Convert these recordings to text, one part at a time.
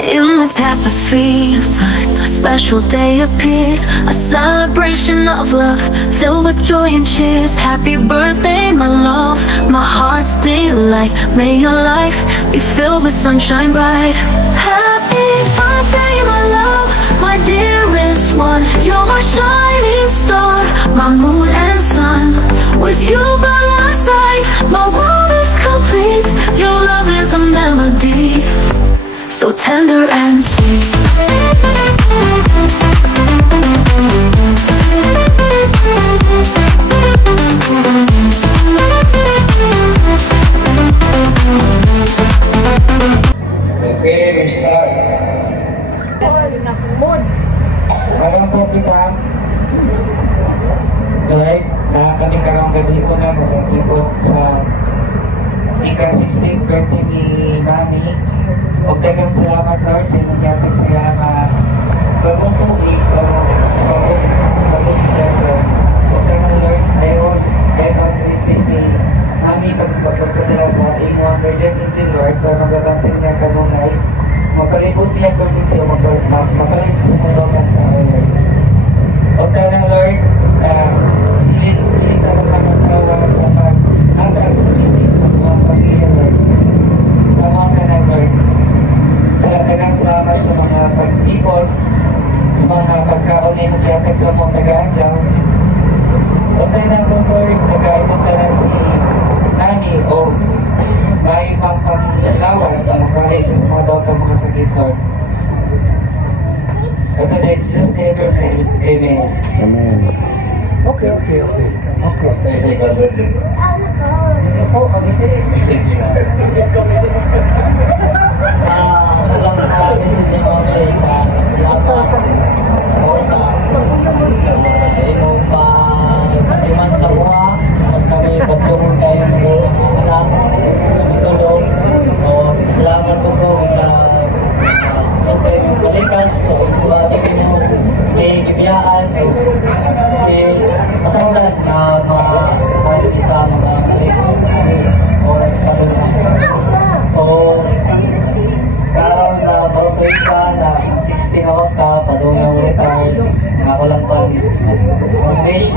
In the tapestry of time, a special day appears, a celebration of love, filled with joy and cheers. Happy birthday, my love, my heart's delight. May your life be filled with sunshine bright. Happy birthday, my love, my dearest one. You're my shining star, my moon and sun. With you by my side, my world is complete. Your love is a melody, so tender and sweet. Okay, we start. Alam po kita, Lord, na kami karong gabi ko na nagagipot sa ika-16th birthday ni Mami. Huwag dagang salamat, Lord, sa inyong yatag saya ka bagong tuig o bagong pinagro. Huwag dagang, Lord, ayaw rin si Mami pagpagpagpadala sa inyong virginity, Lord, para magabantin niya kanunay. Magpalibuti ang pagpipyo, magpalibuti sa mga daw ng tao, Lord. Huwag dagang, Lord, hilit na lang naman sa walang sa pag-hatag ng isip sa mga pamilya, Lord. Sa mga kanan, Lord. Dagang salamat sa mga pag-ipon, sa mga pagkaon na magyatag sa mga taga-adlaw. Huwag na lang, Lord, nag-aipon na lang si Nani o may panglawas na magkali sa mga daw ng mga sakit, Lord. But in Jesus' name we pray. Amen. Amen. Okay. Say God bless you. Oh, message niyo mga guys imong pagpatiman sa buha at kami pagtulong tayo ng anak kami tulong salamat po ko sa balikas so ibabalik niyo ibiyaan masanglan na maalis sa mga maliit o katulong o karon na barutoy ka na 16 ako ka padunong retired ako lang pa fish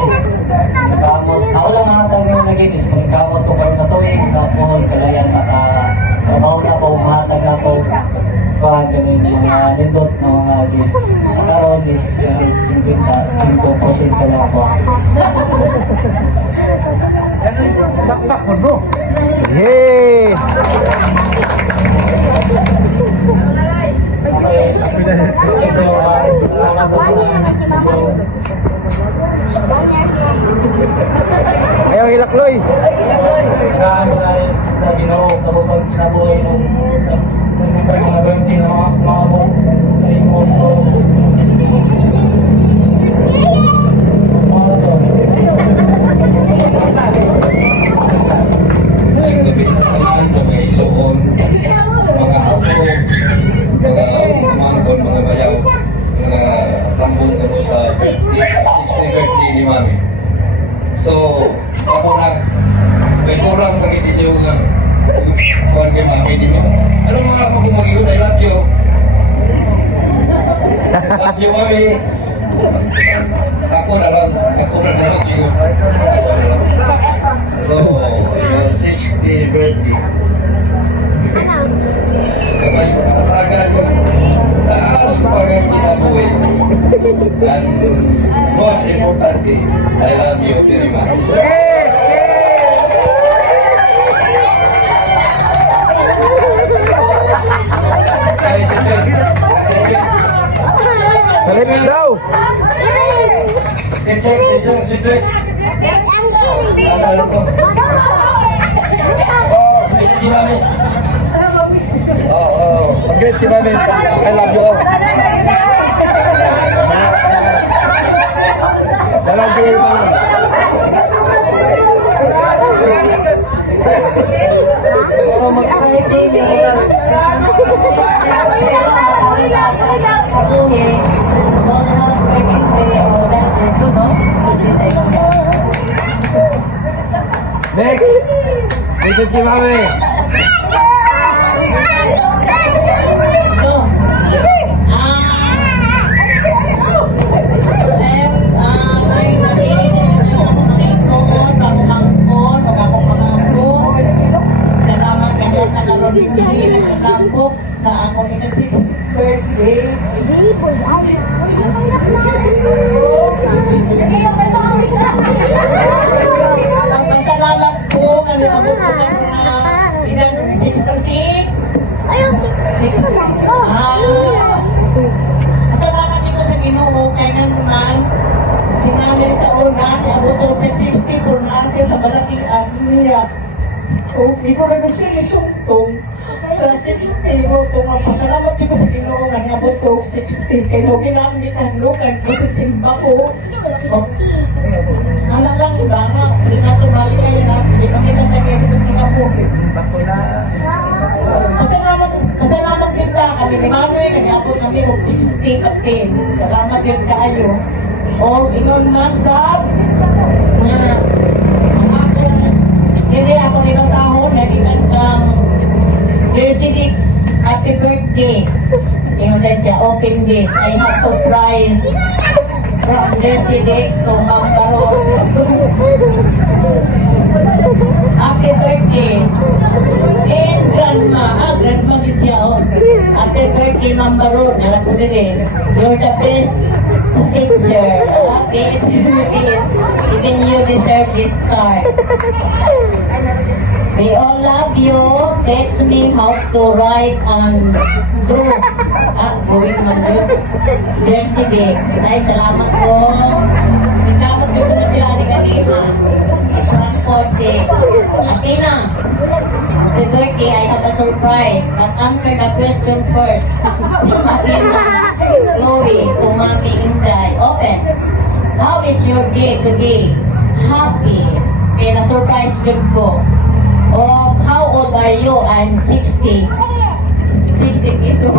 ako lang mahatag yung naging kamot ko karon na tuig na po kalayan trabaho na po mahatag na po ganun mga lindot na mga gis karon is 5% ka na po bakbak mo bro yay ayaw hilakloy sa Ginoo kabutang kinabuhi ng mga birthday ng mga boss sa imong mga aso, mga bayaw, mga tambon ko sa birthday, 60th birthday ni Mami. So, ako na, may kurang pag-ibig yung kuhan kay Mami din yun. Anong mga ako kung mag-iwan, I love you. Love you, Mami. Ako na lang love you. So, your 60th birthday. Kapag nakatagan yung taas pag ang kinabuhi. And most importantly, I love you very much. Salibin daw! Cek. Great si Mami. I love you all. Dalam dulu Mami. Next. Ito si Mami. Salamat po na niabot ko ng mga 6:30. Salamat din po sa Ginoo kay naman sinanay sa una niabot ko sa 60 kung naan siya sa balakian niya. O, di ko rin siya isumpong sa 60 mo itong pasalamat din po sa Ginoo nga niabot ko 60 kaya no ginamit ang lukan ko sa simba ko. Anak lang iba nga, hindi na tumali kayo na, hindi kami nagtagay sa mga po. Pasalamat din ka kami ni Manoy, nag-apot kami ng 60 kapin. Salamat din kayo. O, inon man sa hindi ako nilosahon, naginan kang Jersey Dix, happy birthday. Inon din siya, open this. I have surprise from Jersey Dix to Mambaro. Happy birthday. And grandma din siya. Happy birthday, Mambaro. Alam ko din you're the best teacher. Yes, you is. Even you deserve this star. We all love you. Teach me how to write and draw. Drawing man yun. Jersey Dix. Ay, salamat po. Salamat yun po na sila ni kanina. Si Frankfurt, si Athena. Happy birthday, I have a surprise. But answer the question first. Athena, Chloe, to Mami Inday. Open. How is your day today? Happy. Kaya na-surprise yun ko. Oh, how old are you? I'm 60. 60 pesos.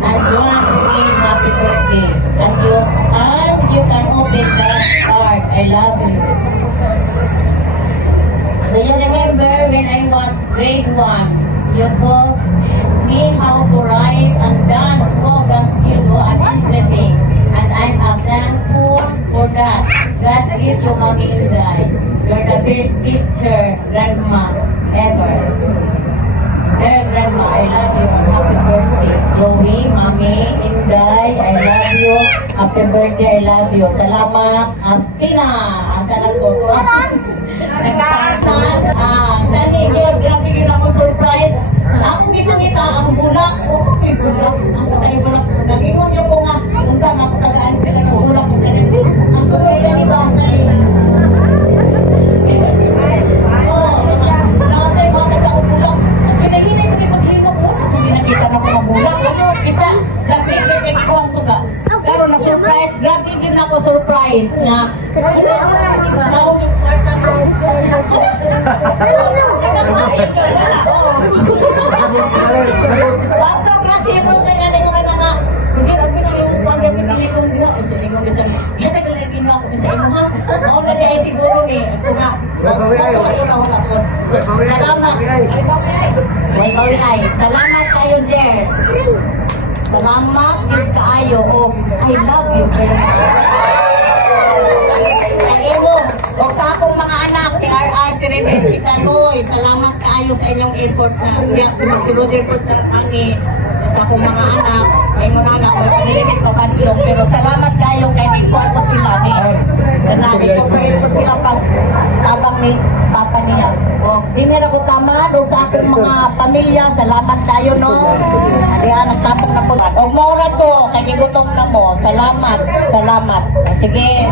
Advance me happy birthday. And you can open that card. I love you. Do you remember when I was grade 1? You taught me how to write and dance programs you do and everything. And I'm thankful for that. God bless you, Mami Inday. You're the best teacher, grandma, ever. Dear grandma, I love you. Happy birthday. Chloe, Mami Inday, I love you. Happy birthday, I love you. Salamat. Sina, salamat po. Nagtatan. Dali, grabe yun ako surprise. Ako kita ang bulak. Oo, may bulak. Nasa tayo bulak. Nag-ingon niyo po nga. Punta, nakatagaan ka ng bulak. Ang surprise ni Batay. Pero na-surprise, grabe din ako surprise na Wato, grasero ka na ko ka na nga hindi rin yung pang-gamit ini kong dira kasi ingon bisan kita ka lagi na ako sa imo ha ako na ay siguro ni ito nga salamat salamat kayo Jer. Salamat yun kaayo o I love you kay mo o sa akong mga anak si RR, si Rebel, si Tanoy salamat kaayo sa inyong efforts na siya si Roger Ford sa kani sa akong mga anak ay mo na anak may panilimit mo kanilong pero salamat kayo kay may kuwapot sila ni sanabi ko po sila pag tabang ni papa niya o hindi na ko tamad o sa aking mga pamilya salamat kayo no kaya nagtapang na po o maura to kay gigutom na mo salamat sige